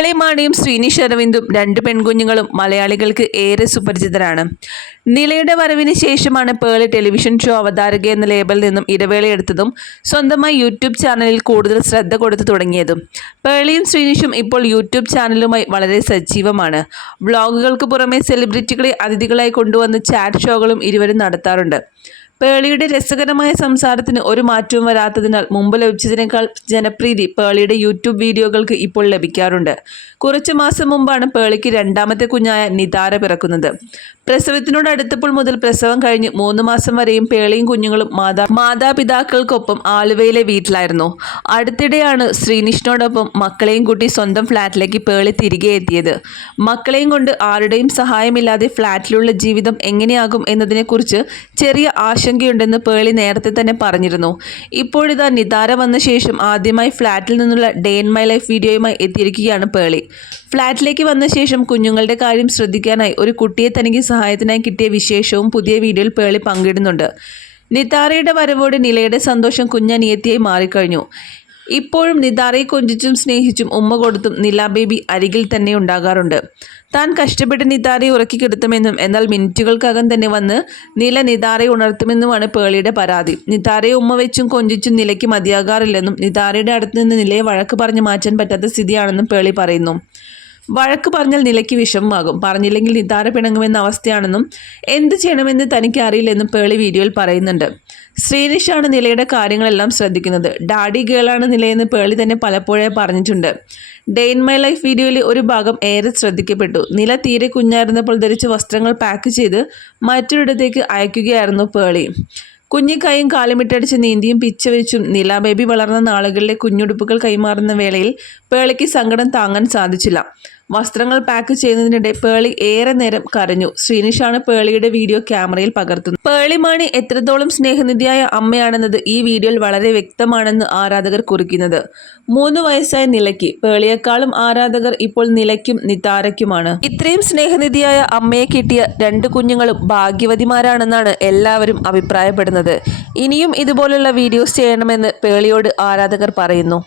പേളി മാണിയും ശ്രീനിഷ് അരവിന്ദും രണ്ട് പെൺകുഞ്ഞുങ്ങളും മലയാളികൾക്ക് ഏറെ സുപരിചിതരാണ്. നിലയുടെ വരവിന് ശേഷമാണ് പേളി ടെലിവിഷൻ ഷോ അവതാരക എന്ന ലേബലിൽ നിന്നും ഇടവേളയെടുത്തതും സ്വന്തമായി യൂട്യൂബ് ചാനലിൽ കൂടുതൽ ശ്രദ്ധ കൊടുത്തു തുടങ്ങിയതും. പേളിയും ശ്രീനിഷും ഇപ്പോൾ യൂട്യൂബ് ചാനലുമായി വളരെ സജീവമാണ്. വ്ളോഗുകൾക്ക് പുറമെ സെലിബ്രിറ്റികളെ അതിഥികളായി കൊണ്ടുവന്ന് ചാറ്റ് ഷോകളും ഇരുവരും നടത്താറുണ്ട്. പേളിയുടെ രസകരമായ സംസാരത്തിന് ഒരു മാറ്റവും വരാത്തതിനാൽ മുമ്പ് ലഭിച്ചതിനേക്കാൾ ജനപ്രീതി പേളിയുടെ യൂട്യൂബ് വീഡിയോകൾക്ക് ഇപ്പോൾ ലഭിക്കാറുണ്ട്. കുറച്ച് മാസം മുമ്പാണ് പേളിക്ക് രണ്ടാമത്തെ കുഞ്ഞായ നിതാര പിറക്കുന്നത്. പ്രസവത്തിനോട് അടുത്തപ്പോൾ മുതൽ പ്രസവം കഴിഞ്ഞ് മൂന്ന് മാസം വരെയും പേളിയും കുഞ്ഞുങ്ങളും മാതാ മാതാപിതാക്കൾക്കൊപ്പം ആലുവയിലെ വീട്ടിലായിരുന്നു. അടുത്തിടെയാണ് ശ്രീനിഷിനോടൊപ്പം മക്കളെയും കൂട്ടി സ്വന്തം ഫ്ലാറ്റിലേക്ക് പേളി തിരികെ എത്തിയത്. മക്കളെയും കൊണ്ട് ആരുടെയും സഹായമില്ലാതെ ഫ്ലാറ്റിലുള്ള ജീവിതം എങ്ങനെയാകും എന്നതിനെക്കുറിച്ച് ചെറിയ ആശങ്കയുണ്ടെന്ന് പേളി നേരത്തെ തന്നെ പറഞ്ഞിരുന്നു. ഇപ്പോഴിതാ നിതാര വന്ന ശേഷം ആദ്യമായി ഫ്ലാറ്റിൽ നിന്നുള്ള ഡേ ഇൻ മൈ ലൈഫ് വീഡിയോയുമായി എത്തിയിരിക്കുകയാണ് പേളി. ഫ്ലാറ്റിലേക്ക് വന്ന ശേഷം കുഞ്ഞുങ്ങളുടെ കാര്യം ശ്രദ്ധിക്കാനായി ഒരു കുട്ടിയെ തനിക്ക് സഹായത്തിനായി കിട്ടിയ വിശേഷവും പുതിയ വീഡിയോയിൽ പേളി പങ്കിടുന്നുണ്ട്. നിതാരയുടെ വരവോട് നിലയുടെ സന്തോഷം കുഞ്ഞനിയത്തിയായി മാറിക്കഴിഞ്ഞു. ഇപ്പോഴും നിതാറയെ കൊഞ്ചിച്ചും സ്നേഹിച്ചും ഉമ്മ കൊടുത്തും നില ബേബി അരികിൽ തന്നെ ഉണ്ടാകാറുണ്ട്. താൻ കഷ്ടപ്പെട്ട് ഉറക്കി കിടത്തുമെന്നും എന്നാൽ മിനിറ്റുകൾക്കകം തന്നെ വന്ന് നില നിതാരയെ ഉണർത്തുമെന്നുമാണ് പേളിയുടെ പരാതി. നിതാരയെ ഉമ്മ വെച്ചും കൊഞ്ചിച്ചും നിലയ്ക്ക് മതിയാകാറില്ലെന്നും നിതാരയുടെ അടുത്ത് നിന്ന് നിലയെ വഴക്ക് പറഞ്ഞ് മാറ്റാൻ പറ്റാത്ത സ്ഥിതിയാണെന്നും പേളി പറയുന്നു. വഴക്ക് പറഞ്ഞാൽ നിലയ്ക്ക് വിഷമമാകും. പറഞ്ഞില്ലെങ്കിൽ നിതാര പിണങ്ങുമെന്ന അവസ്ഥയാണെന്നും എന്ത് ചെയ്യണമെന്ന് തനിക്ക് അറിയില്ലെന്നും പേളി വീഡിയോയിൽ പറയുന്നുണ്ട്. ശ്രീനിഷാണ് നിലയുടെ കാര്യങ്ങളെല്ലാം ശ്രദ്ധിക്കുന്നത്. ഡാഡി ഗേളാണ് നിലയെന്ന് പേളി തന്നെ പലപ്പോഴായി പറഞ്ഞിട്ടുണ്ട്. ഡേ ഇൻ മൈ ലൈഫ് വീഡിയോയിൽ ഒരു ഭാഗം ഏറെ ശ്രദ്ധിക്കപ്പെട്ടു. നില തീരെ കുഞ്ഞായിരുന്നപ്പോൾ ധരിച്ച വസ്ത്രങ്ങൾ പാക്ക് ചെയ്ത് മറ്റൊരിടത്തേക്ക് അയക്കുകയായിരുന്നു പേളി. കുഞ്ഞി കൈയും കാലുമിട്ടടിച്ച് നീന്തിയും പിച്ചവരിച്ചും വെച്ചും നില ബേബി വളർന്ന നാളുകളിലെ കുഞ്ഞുടുപ്പുകൾ കൈമാറുന്ന വേളയിൽ പേളയ്ക്ക് സങ്കടം താങ്ങാൻ സാധിച്ചില്ല. വസ്ത്രങ്ങൾ പാക്ക് ചെയ്യുന്നതിനിടെ പേളി ഏറെ നേരം കരഞ്ഞു. ശ്രീനിഷാണ് പേളിയുടെ വീഡിയോ ക്യാമറയിൽ പകർത്തുന്നത്. പേളി മാണി എത്രത്തോളം സ്നേഹനിധിയായ അമ്മയാണെന്നത് ഈ വീഡിയോയിൽ വളരെ വ്യക്തമാണെന്ന് ആരാധകർ കുറിക്കുന്നത്. മൂന്ന് വയസ്സായ നിലയ്ക്ക് പേളിയേക്കാളും ആരാധകർ ഇപ്പോൾ നിലയ്ക്കും നിതാരയ്ക്കുമാണ് ഇത്രയും സ്നേഹനിധിയായ അമ്മയെ കിട്ടിയ രണ്ട് കുഞ്ഞുങ്ങളും ഭാഗ്യവതിമാരാണെന്നാണ് എല്ലാവരും അഭിപ്രായപ്പെടുന്നത്. ഇനിയും ഇതുപോലുള്ള വീഡിയോസ് ചെയ്യണമെന്ന് പേളിയോട് ആരാധകർ പറയുന്നു.